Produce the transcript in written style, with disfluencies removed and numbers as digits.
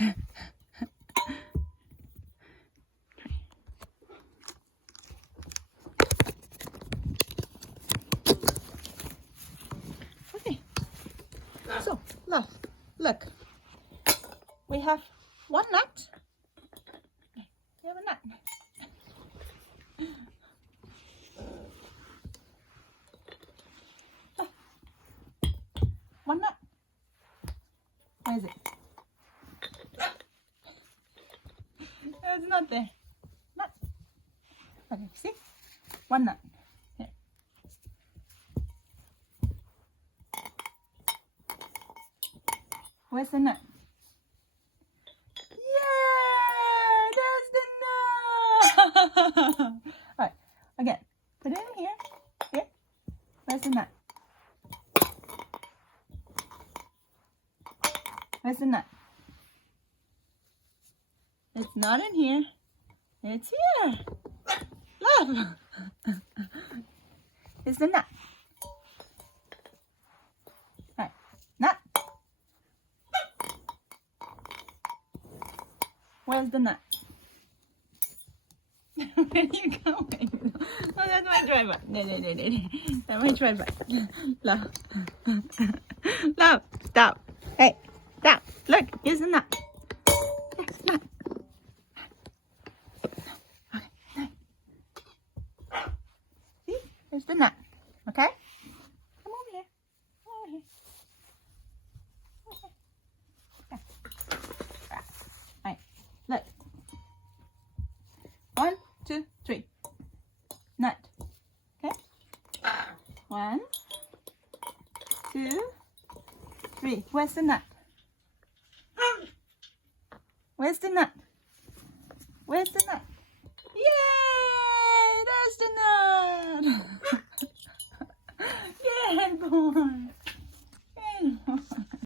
Okay. So, look. We have one nut. We have a nut. One nut. Where is it? No, it's not there. Nut. Okay, see? One nut. Here. Where's the nut? Yeah, there's the nut. All right, again. Put it in here. Here. Where's the nut? Where's the nut? It's not in here. It's here. Love. It's the nut. All right, nut. Where's the nut? Where are you going? Oh, that's my driver. No. That's my driver. Love. Love, stop. Hey, stop. Look, here's the nut. Yes, nut. Okay. See? There's the nut. Okay? Come over here. Come over here. Okay. All right. Look. 1, 2, 3. Nut. Okay? 1, 2, 3. Where's the nut? Where's the nut? Where's the nut? Yay! There's the nut! Yeah, boy. Yeah, boy.